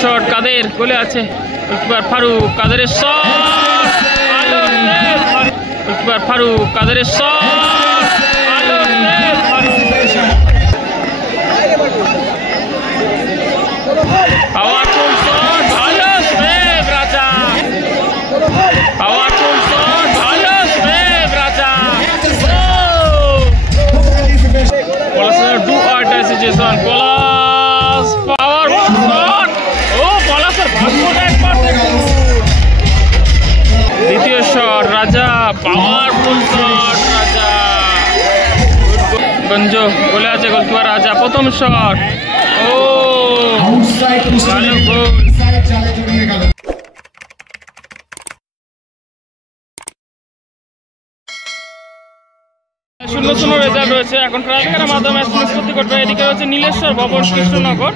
Shot কাদের গোলে আছে goalkeeper Faruk কাদেরের শট গোলকিপার ফারুক কাদেরের শট পাওয়ারফুল শট ভালো সেভ রাজা পাওয়ারফুল শট ভালো সেভ রাজা পলাশের do or die situation Palash powerful shot ও পলাশের ভাগ্যটা একবার দেখুন দ্বিতীয় শট রাজা পাওয়ারফুল শট রাজা গঞ্জো গোলে আছে গোলকিপার রাজা প্রথম শট ও ভালো গোল শূন্য শূন্য রেজাল্ট রয়েছে এখন ট্রাইব্রেকারের মাধ্যমে ম্যাচ নিষ্পত্তি করবে এদিকে রয়েছে নীলেশ্বর ভবন কৃষ্ণনগর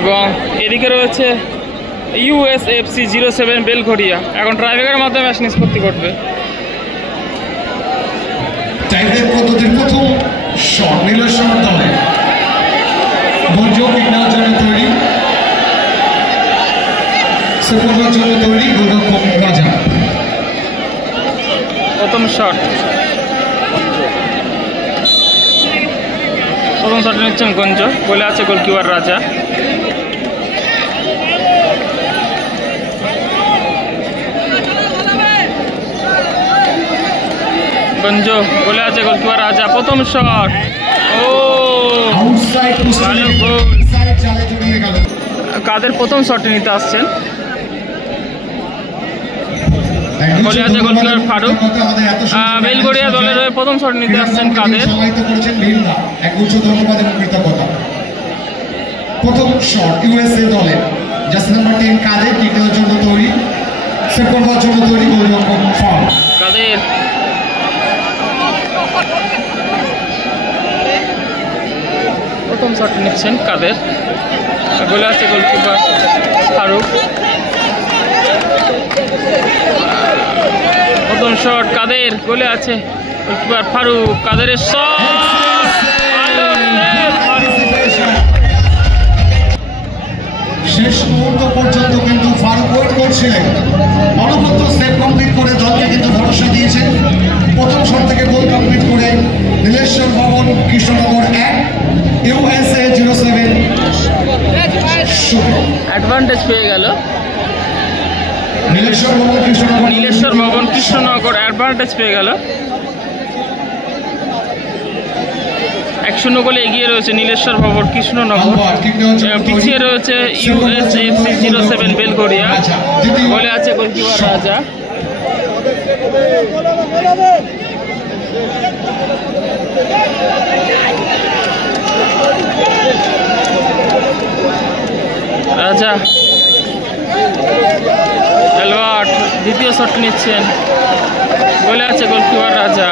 এবং এদিকে রয়েছে ইউএসএফসি 07 বেলঘরিয়া এখন ট্রাইব্রেকারের মাধ্যমে ম্যাচ নিষ্পত্তি করবে টাইব্রেক পদ্ধতির প্রথম শট নীলেশ্বর দলে বঞ্জক নেওয়ার জন্য তৈরি সেপ্টেম্বর জন্য তৈরি গোলরক্ষক রাজা প্রথম শট নিচ্ছেন গঞ্জ গোলে আছে গোলকিপার রাজা গঞ্জ গোলে আছে গোলকিপার রাজা প্রথম শট ও ভালো গোল কাদের প্রথম শট নিতে আসছেন গোলে আছে গোলকিপার ফারুক বেলঘরিয়া দলের হয়ে প্রথম শট নিতে আসছেন কাদের প্রথম শট ইউএসএ দলে জার্সি নাম্বার 10 কাদের দ্বিতীয় জন্য তৈরি সেপ্টেম্বর জন্য তৈরি গোলরক্ষক ফারুক কাদের প্রথম শট নিচ্ছেন কাদের গোলে আছে গোলকিপার ফারুক প্রথম শট কাদের গোলে আছে গোলকিপার ফারুক কাদেরের শট শেষ মুহূর্ত পর্যন্ত কিন্তু ফারুক ওয়েট করছিলেন অনবরত সেভ কমপ্লিট করে দলকে কিন্তু ভরসা দিয়েছেন প্রথম শট থেকে গোল কমপ্লিট করে নীলেশ্বর ভবন কৃষ্ণনগর 1 ইউএসএ 07 অ্যাডভান্টেজ পেয়ে গেল নীলেশ্বর ভবন কৃষ্ণনগর অ্যাডভান্টেজ পেয়ে গেল 1-0 গোলে এগিয়ে রয়েছে নীলেশ্বর ভবন কৃষ্ণনগর পিছিয়ে রয়েছে ইউএসএফসি 07 বেলঘরিয়া গোলে আছে গোলকিপার রাজা রাজা এলবার্ট দ্বিতীয় শট নিচ্ছেন গোলে আছে গোলকিপার রাজা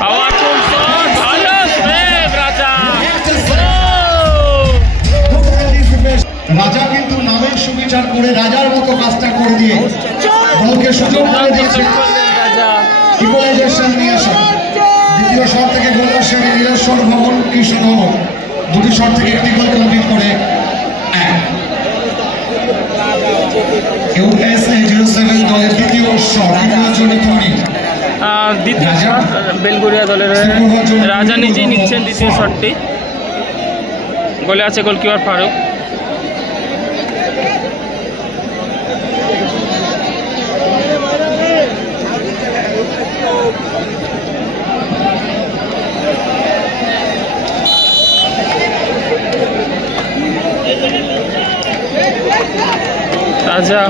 পাওয়ারফুল শট ভালো সেভ রাজা রাজা কিন্তু নামের সুবিচার করে রাজার মতো কাজটা করে দিয়ে দলকে সুযোগ করে দিয়েছে রাজা ইকুয়ালাইজেশন নিয়ে আসা দ্বিতীয় শট থেকে গোল আসে নীলেশ্বর ভবন কৃষ্ণনগর দুটি শট থেকে একটি গোল কমপ্লিট করে ইউএসএ 07 দলের দ্বিতীয় শট জন্য তৈরি দ্বিতীয় শট বেলঘরিয়া দলের রাজা নিজেই নিচ্ছেন দ্বিতীয় শটটি গোলে আছে গোলকিপার ফারুক রাজা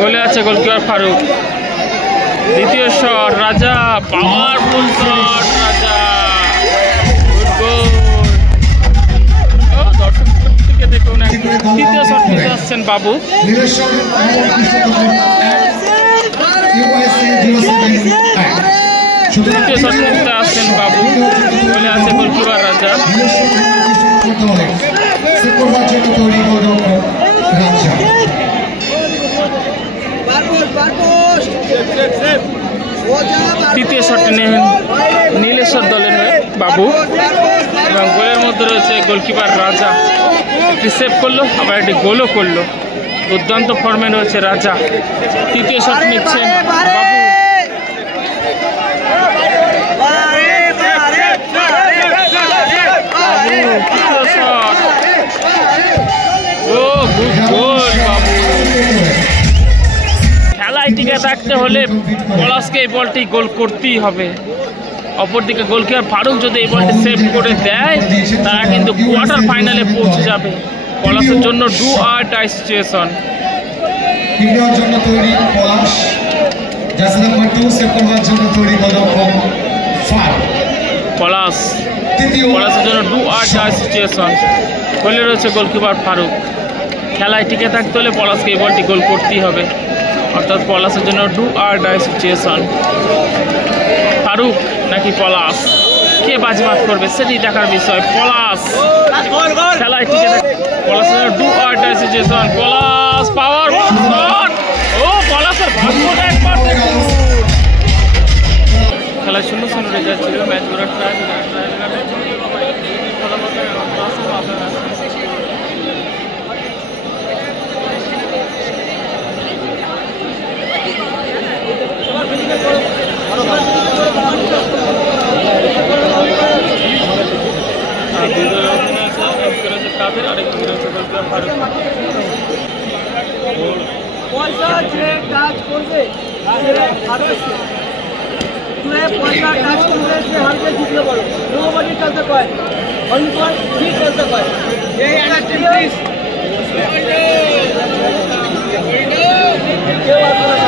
গোলে আছে গোলকিপার ফারুক দ্বিতীয় শট রাজা পাওয়ারফুল শট রাজা দর্শক থেকে দেখুন তৃতীয় শট নিতে আসছেন বাবু তৃতীয় শট নিতে আসছেন বাবু গোলে আছে গোলকিপার রাজা Barcos! তৃতীয় শটটি নেন নীলেশ্বর দলের হয়ে বাবু, এবং গোলের মধ্যে রয়েছে গোলকিপার রাজা, একটি সেভ করলো আবার একটি গোলও করলো। দুর্দান্ত ফর্মে রয়েছে রাজা। তৃতীয় শট নিচ্ছেন বাবু, খেলায় টিকে থাকতে হলে পলাশকে এই বলটি গোল করতেই হবে। অপরদিকে গোলকিপার ফারুক যদি এই বলটি সেভ করে দেয় তারা কিন্তু কোয়ার্টার ফাইনালে পৌঁছে যাবে। পলাশের জন্য ডু আর ডাই সিচুয়েশন। জন্য তৈরি পলাশ, জার্সি নাম্বার 2 সেভ করার জন্য তৈরি গোলরক্ষক ফারুক। পলাশের জন্য ডু আর ডাই সিচুয়েশন। গোলে রয়েছে গোলকিপার ফারুক। খেলায় টিকে থাকতে হলে পলাশকে এই বলটি গোল করতেই হবে, অর্থাৎ পলাশের জন্য do or die situation. Farooq নাকি পলাশ, কে বাজিমাত করবে সেটি দেখার বিষয়। পলাশ খেলায় টিকে থাকে, পলাশের জন্য do or die situation. Palash power shot, ও পলাশের ভাগ্যটা একবার দেখুন। খেলায় 0-0 রেজাল্ট ছিল। ম্যাচ ধরার ট্রাই তাদের আরেকটি রয়েছে ফারুক। পয়সা যে কাজ করবে পয়সা কাজ করবে সে হারকে জিতলে পারো। নোবডি চলতে পারে, অনলি ফর হি চলতে পারে। এই একটা প্লিজ কেউ আসবে না।